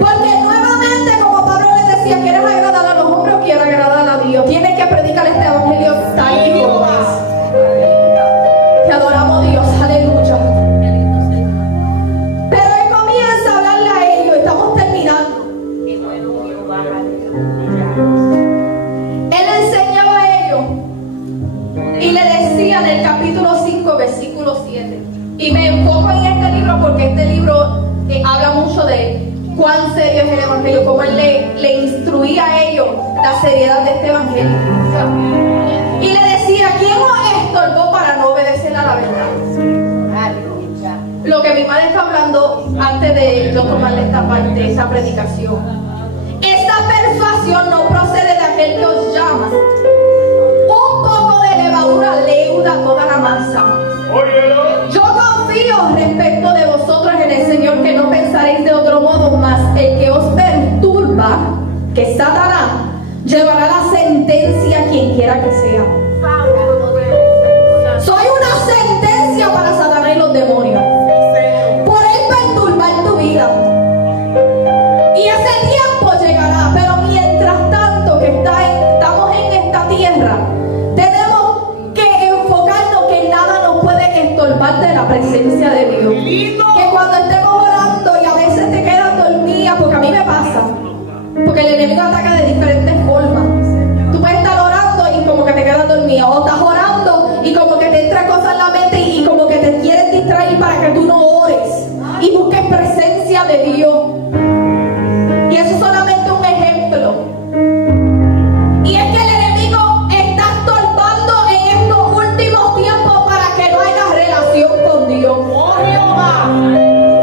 Porque nuevamente, como Pablo le decía, ¿quieres agradar a los hombres o quieres agradar a Dios? Tienes que predicar este evangelio tal y como es. Te adoramos, Dios, aleluya. Pero él comienza a hablarle a ellos, estamos terminando. Él enseñaba a ellos y le decía en el capítulo 5, versículo 7. Y me enfoco en este libro porque este libro habla mucho de cuán serio es el evangelio, cómo él le instruía a ellos la seriedad de este evangelio. Y le decía, ¿quién os estorbó para no obedecer a la verdad? Lo que mi madre está hablando antes de yo tomarle esta parte, esta predicación. Esta persuasión no procede de aquel que os llama. Un poco de levadura leuda toda la masa. Yo confío respecto de vosotros en el Señor, que no pensaréis de otro modo, más el que os perturba, que es Satanás, llevará la sentencia a quien quiera que sea. Soy una sentencia para Satanás y los demonios por él perturbar tu vida. Y ese tiempo llegará, pero mientras tanto que estamos en esta tierra, tenemos que enfocarnos que nada nos puede estorbar de la presencia de Dios. Que cuando estemos orando y a veces te quedas dormida, porque a mí me pasa, porque el enemigo ataca de diferentes formas. Tú puedes estar orando y como que te quedas dormida, o estás orando y como que te entra cosas en la mente y como que te quieres distraer para que tú no ores y busques presencia de Dios. Y eso es solamente un ejemplo. Y es que el enemigo está estorbando en estos últimos tiempos para que no haya relación con Dios.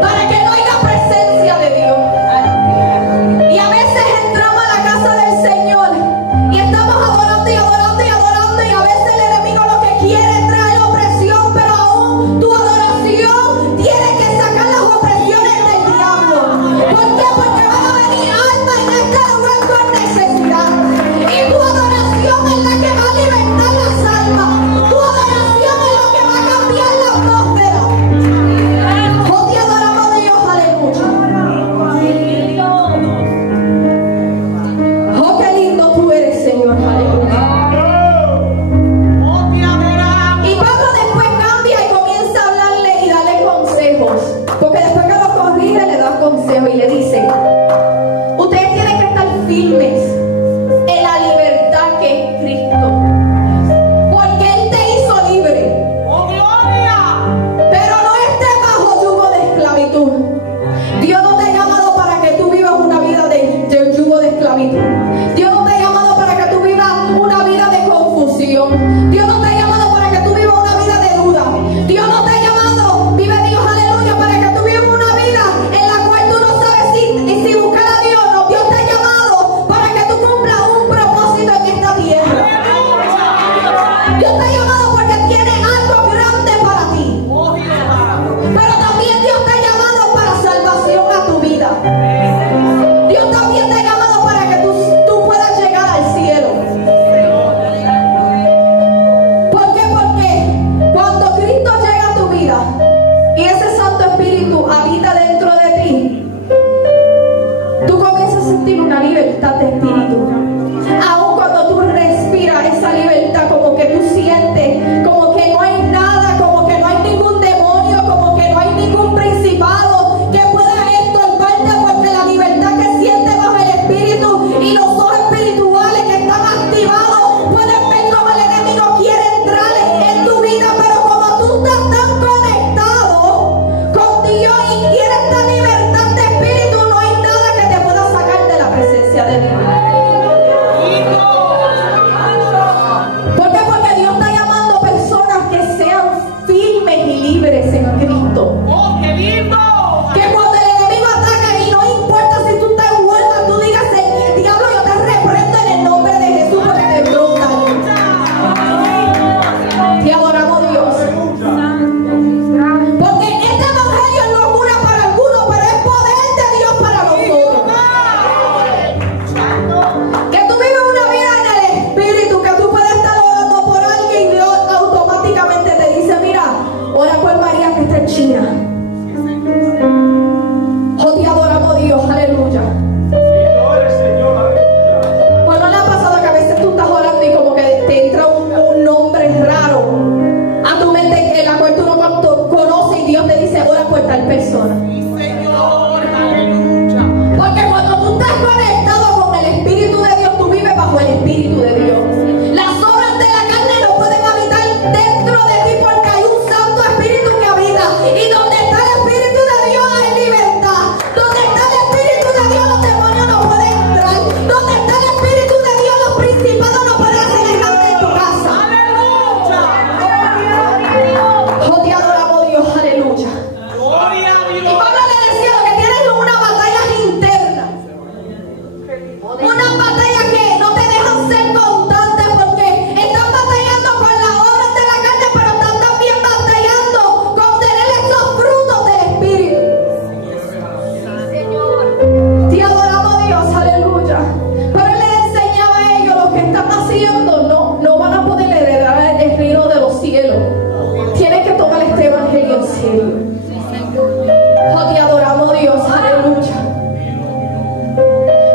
Para que no haya presencia de Dios. Y a veces entramos a la casa del Señor y estamos adorando y adorando y adorando, y a veces el enemigo lo que quiere es traer opresión, pero aún tu adoración tiene que sacar las opresiones del diablo. ¿Por qué? Porque van a venir almas en este lugar con Cristo. Porque Él te hizo libre. ¡Oh, gloria! Pero no estés bajo yugo de esclavitud. Dios no te ha llamado para que tú vivas una vida de yugo de esclavitud. Dios no te ha llamado para que tú vivas una vida de confusión. Dios no te ha llamado para que tú vivas una vida de duda. Dios no te ha llamado, vive Dios, aleluya, para que tú vivas una vida en la cual tú no sabes si buscar a Dios o no. Dios te ha llamado para que tú cumplas un propósito en esta tierra. Dios te ha llamado porque tiene algo grande para ti. ¡Oh, Jehová! Pero también Dios te ha llamado para salvación a tu vida. Dios también te ha llamado para que tú puedas llegar al cielo. ¿Por qué? Porque cuando Cristo llega a tu vida y ese Santo Espíritu habita dentro de ti, tú comienzas a sentir una libertad de espíritu. Aun cuando tú respiras esa libertad, como que tú sientes como que no hay nada, como que no hay ningún demonio, como que no hay ningún principado que pueda estorbarte, porque la libertad que sientes bajo el Espíritu y los ojos espirituales que están activados pueden ver cómo el enemigo quiere entrar en tu vida, pero como tú estás tan conectado con Dios y quieres esta libertad de espíritu, no hay nada que te pueda sacar de la presencia de Dios. ¿Por qué? Porque Dios está llamando personas que sean firmes y libres en Cristo. ¡Oh, qué lindo! Que cuando el enemigo ataca y no importa si tú estás muerta, tú digas, diablo, yo te reprendo en el nombre de Jesús porque te brota. Te adoramos, Dios. Porque este evangelio es locura para algunos, pero es poder de Dios para nosotros. Que tú vives una vida en el Espíritu, que tú puedes estar orando por alguien y Dios automáticamente te dice, mira, ora por María que está en China. Oh, te adoramos, Dios, aleluya. Señor, Señor, aleluya. Pues no le ha pasado que a veces tú estás orando y como que te entra un nombre raro a tu mente en la cual tú no conoces y Dios te dice, ora por tal persona. Señor, aleluya. Porque cuando tú estás conectado con el Espíritu de Dios, tú vives bajo el Espíritu de Dios. Las obras de la carne no pueden habitar dentro de ti porque hay un Santo Espíritu que habita. Y donde está el Espíritu de Dios hay libertad. Donde está el Espíritu de Dios los demonios no pueden entrar. Donde está el Espíritu de Dios los principados no pueden acercarse en tu casa. Oh, te adoramos, Dios, aleluya. ¡Gloria a Y Dios! Pablo le decía lo que tienes es una batalla interna. Una batalla que no te dejan ser constante porque estás batallando con las obras de la carne, pero estás también batallando con tener esos frutos del Espíritu. Te adoramos, Dios, aleluya. Pero él le enseñaba a ellos lo que están haciendo, no van a poder heredar el reino de los cielos. Tienen que tomar este evangelio en serio. Oh, te adoramos, Dios, aleluya.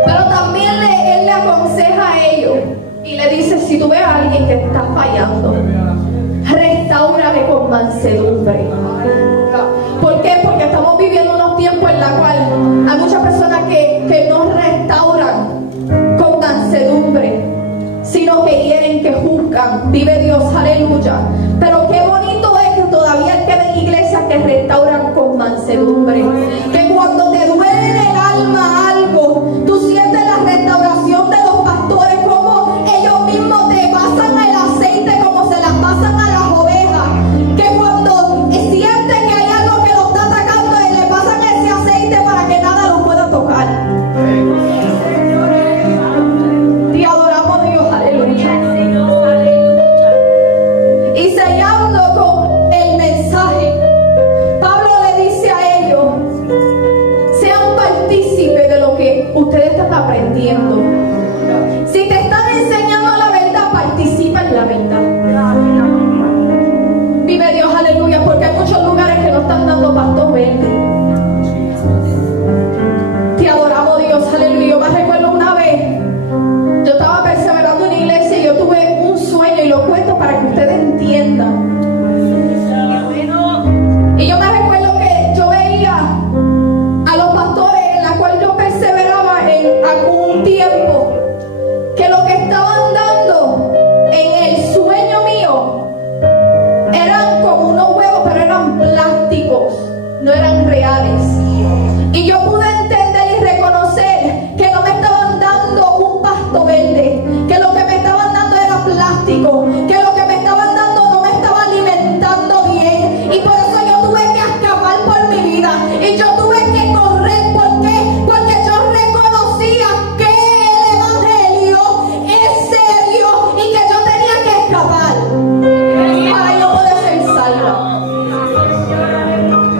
Pero también Él le aconseja a ellos y le dice, si tú ves a alguien que está fallando, restáurale con mansedumbre. ¿Por qué? Porque estamos viviendo unos tiempos en los cuales hay muchas personas que no restauran con mansedumbre, sino que hieren, que juzgan. Vive Dios, aleluya. Pero qué bonito es que todavía queden iglesias que restauran con mansedumbre. Que cuando te duele en el alma algo, tú sientes la restauración de los pastores, como ellos mismos te pasan el aceite como se las pasan a las ovejas. Que cuando sienten que hay algo que los está atacando, le pasan ese aceite para que nada los pueda tocar. Te adoramos, Dios, aleluya. Y sellando con el mensaje, Pablo le dice a ellos, sean partícipes de lo que ustedes están aprendiendo. Si te están enseñando la verdad, participa en la verdad. Vive Dios, aleluya, porque hay muchos lugares que no están dando pastos verdes. Te adoramos, Dios, aleluya. Yo me recuerdo una vez, yo estaba perseverando en la iglesia y yo tuve un sueño y lo cuento para que ustedes entiendan. Y yo me recuerdo que yo veía a los pastores en la cual yo perseveraba en algún tiempo, que lo que estaban dando plástico, que lo que me estaban dando no me estaba alimentando bien, y por eso yo tuve que escapar por mi vida, y yo tuve que correr. ¿Por qué? Porque yo reconocía que el evangelio es serio y que yo tenía que escapar para yo poder ser salva.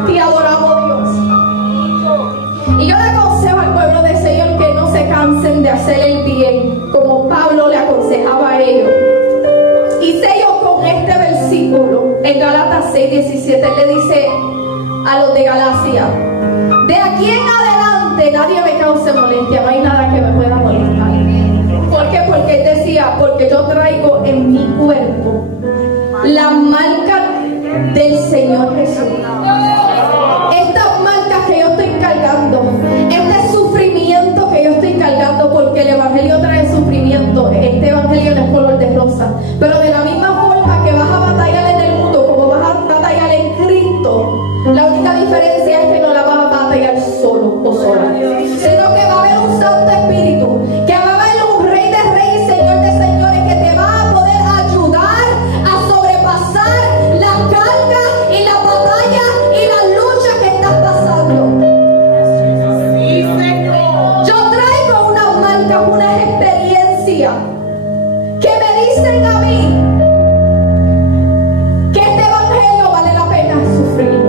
Te adoramos, Dios. Y yo le aconsejo al pueblo del Señor que no se cansen de hacer el bien, como Pablo le aconsejaba a ellos. Y sello con este versículo en Gálatas 6:17. Él le dice a los de Galacia: de aquí en adelante nadie me cause molestia, no hay nada que me pueda molestar. ¿Por qué? Porque él decía: porque yo traigo en mi cuerpo la marca del Señor Jesús. Estas marcas que yo estoy cargando, este sufrimiento que yo estoy cargando, porque el evangelio trae sufrimiento. Este evangelio no es color de rosa, pero de la misma forma que vas a batallar en el mundo, como vas a batallar en Cristo, la única diferencia es que no la vas a batallar solo o sola, sino que va a haber un Santo Espíritu, que va a haber un Rey de Reyes, Señor de Señores, que te va a poder ayudar a sobrepasar las cargas y las batallas y las luchas que estás pasando. Sí, Señor. Yo traigo unas marcas, unas experiencias que me dicen a mí que este evangelio vale la pena sufrir,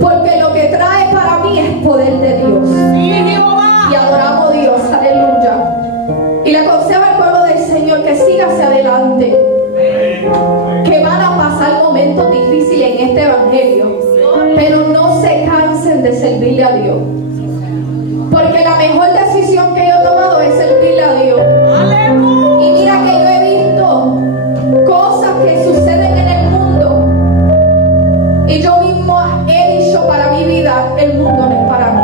porque lo que trae para mí es poder de Dios. Sí, Jehová. Y adoramos a Dios, aleluya. Y le aconsejo al pueblo del Señor que siga hacia adelante, que van a pasar momentos difíciles en este evangelio, pero no se cansen de servirle a Dios, porque la mejor decisión que yo he tomado es servirle a Dios. Aleluya. Y mira que yo he visto cosas que suceden en el mundo, y yo mismo he dicho para mi vida: el mundo no es para mí.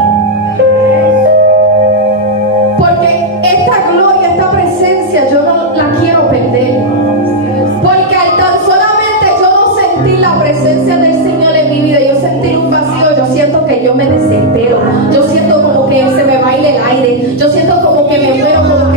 Porque esta gloria, esta presencia, yo no la quiero perder. Porque al tan solamente yo no sentir la presencia del Señor en mi vida, yo sentir un vacío, yo siento que yo me desespero, yo siento como que se me baila el aire, yo siento como que me muero, como